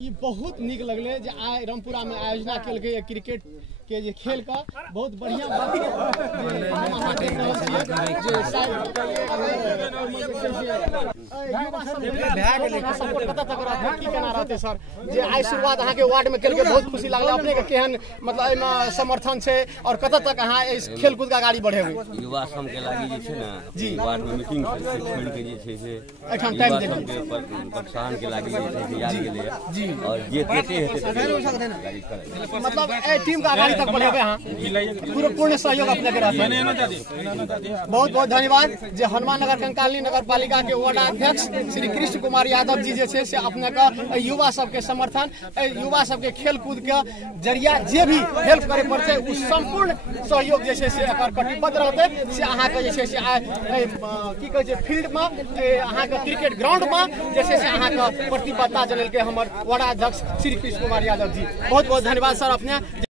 ये बहुत निक लगले जे आइ रामपुरा में आयोजना कल गई क्रिकेट के जे खेल का बहुत बढ़िया बात जे हम अहाँ देख रहल छियै जे युवा सब सपोर्ट कत तक रहत की केना रहते सर जे आइ शुरुआत अहाँ के वार्ड में कल के बहुत खुशी लागल अपने के केहन मतलब एमे समर्थन छै और कत तक अहाँ इस खेल कूद का गाड़ी बढ़ेबै युवा सब के लागि जे छै ना जी वार्ड में मीटिंग छोड़ के जे छै से एठन टाइम देलियै प्रोत्साहन के लागि जे छै से याद गेलै जी और जे देते हेतै मतलब ए टीम का गाड़ी तक बढ़ेबै अहाँ पूर्ण सहयोग अपने के रहतै। बहुत बहुत धन्यवाद जे हनुमान नगर कंकाली नगर पालिका के वार्ड अध्यक्ष श्री कृष्ण कुमार यादव जी जे छै से अपने का युवा सबके समर्थन युवा सबके खेल कूद के जरिया जे भी हेल्प करे पड़ते उ संपूर्ण सहयोग जे छै से एकर कटिबद्ध रहतै से अहाँ के जे छै से की कहै छै फील्ड में अहाँ के क्रिकेट ग्राउंड में जे छै से अहाँ के प्रतिबद्धता जनेलकै हमर वार्ड अध्यक्ष श्री कृष्ण कुमार यादव जी। बहुत बहुत धन्यवाद सर अपने।